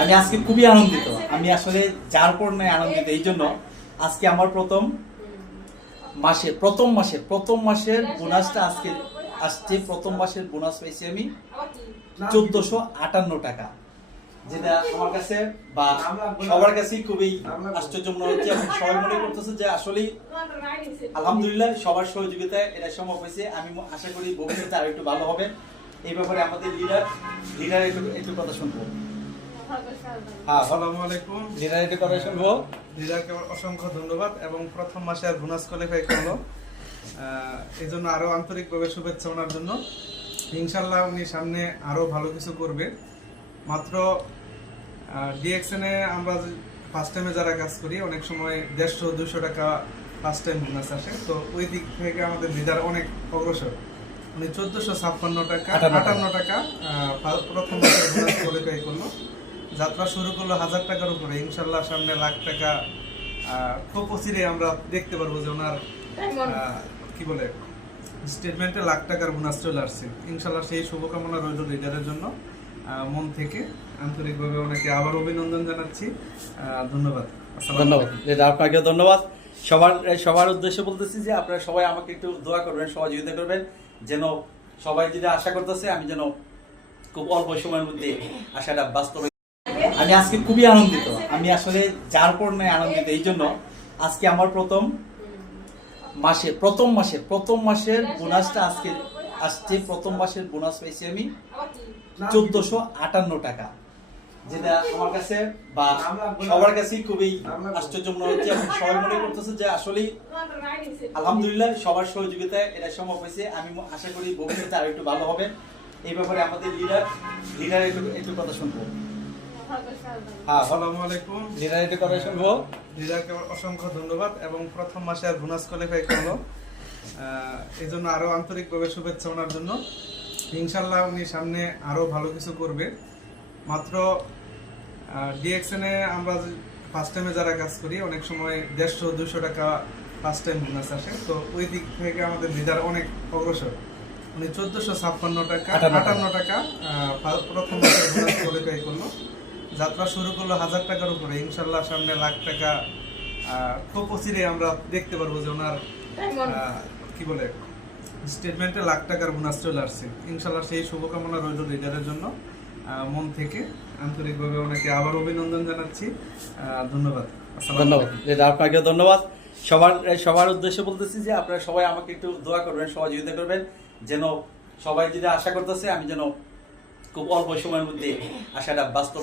আমি আজকে খুবই আনন্দিত। আমি আসলে যার পর নাই আনন্দিত এই জন্য আজকে আমার প্রথম মাসের বোনাসটা আজকে আসছে। প্রথম মাসের বোনাস পাইছি আমি 1458 টাকা, যেটা আমার কাছে বা সবার কাছে খুবই আশ্চর্য মনে হচ্ছে। এবং সবাই মনে করতেছে যে আসলে আলহামদুলিল্লাহ সবার সহযোগিতায় এটা সম্ভব হয়েছে। আমি আশা করি ভবিষ্যতে আরো একটু ভালো হবে। এই ব্যাপারে আমাদের লিডার একটু কথা শুনবো। আসসালামু আলাইকুম। লিডার একটু কথা শুনবো। লিডারকে অসংখ্য ধন্যবাদ এবং প্রথম মাসে আর বোনাস কোয়ালিফাই করলো, এই জন্য আরো আন্তরিকভাবে শুভেচ্ছা ওনার জন্য। ইনশাল্লাহ উনি সামনে আরো ভালো কিছু করবে। মাত্র ডিএক্সএনে আমরা ফার্স্ট টাইমে যারা কাজ করি অনেক সময় 150-200 টাকা ফার্স্ট টাইম বোনাস আসে, তো ওই দিক থেকে আমাদের লিডার অনেক অগ্রসর। উনি 1456 টাকা 58 টাকা প্রথম মাসে বোনাস কোয়ালিফাই করলো। যাত্রা শুরু করলো 1000 টাকার উপরে। ইনশাল্লাহ সামনে লাখ টাকা খুব অচিরে আমরা দেখতে পারবো যে ওনার কি বলে স্টেটমেন্টে লাখ টাকার বোনাস চলে আসছে। ইনশাল্লাহ সেই শুভকামনা রইল লিডারের জন্য। মন থেকে আন্তরিকভাবে ওনাকে আবার অভিনন্দন জানাচ্ছি। ধন্যবাদ। ধন্যবাদ আপনাকে, ধন্যবাদ। সবার উদ্দেশ্যে বলতেছি যে আপনারা সবাই আমাকে একটু দোয়া করবেন, সহযোগিতা করবেন, যেন সবাই যেটা আশা করতেছে আমি যেন খুব অল্প সময়ের মধ্যে আশাটা বাস্তবে। আমি আজকে খুবই আনন্দিত। আমি আসলে যার পর নাই আনন্দিত এই জন্য আজকে আমার প্রথম মাসের বোনাসটা আজকে আসছে। প্রথম মাসের বোনাস পাইছি আমি 1458 টাকা, যেটা আমার কাছে বা সবার কাছে খুবই আশ্চর্য মনে হচ্ছে। এবং সবাই মনে করতেছে যে আসলে আলহামদুলিল্লাহ সবার সহযোগিতায় এটা সম্ভব হয়েছে। আমি আশা করি ভবিষ্যতে আরো একটু ভালো হবে। এই ব্যাপারে আমাদের লিডার একটু কথা শুনবো। আসসালামু আলাইকুম। লিডার একটু কথা শুনবো। লিডারকে অসংখ্য ধন্যবাদ এবং প্রথম মাসে আর বোনাস কোয়ালিফাই করলো, এই জন্য আরো আন্তরিকভাবে শুভেচ্ছা ওনার জন্য। ইনশাল্লাহ উনি সামনে আরো ভালো কিছু করবে। মাত্র ডিএক্সএনে আমরা ফার্স্ট টাইমে যারা কাজ করি অনেক সময় 150-200 টাকা ফার্স্ট টাইম বোনাস আসে, তো ওই দিক থেকে আমাদের লিডার অনেক অগ্রসর। উনি 1456 টাকা 58 টাকা প্রথম মাসে বোনাস কোয়ালিফাই করলো। যাত্রা শুরু করলো 1000 টাকার উপরে। ইনশাল্লাহ সামনে লাখ টাকা খুব অচিরে আমরা দেখতে পারবো যে ওনার কি বলে স্টেটমেন্টে লাখ টাকার বোনাস চলে আসছে। ইনশাল্লাহ সেই শুভকামনা রইল লিডারের জন্য। মন থেকে আন্তরিকভাবে ওনাকে আবার অভিনন্দন জানাচ্ছি। ধন্যবাদ। ধন্যবাদ আপনাকে, ধন্যবাদ। সবার উদ্দেশ্যে বলতেছি যে আপনারা সবাই আমাকে একটু দোয়া করবেন, সহযোগিতা করবেন, যেন সবাই যেটা আশা করতেছে আমি যেন খুব অল্প সময়ের মধ্যে আশাটা বাস্তবে।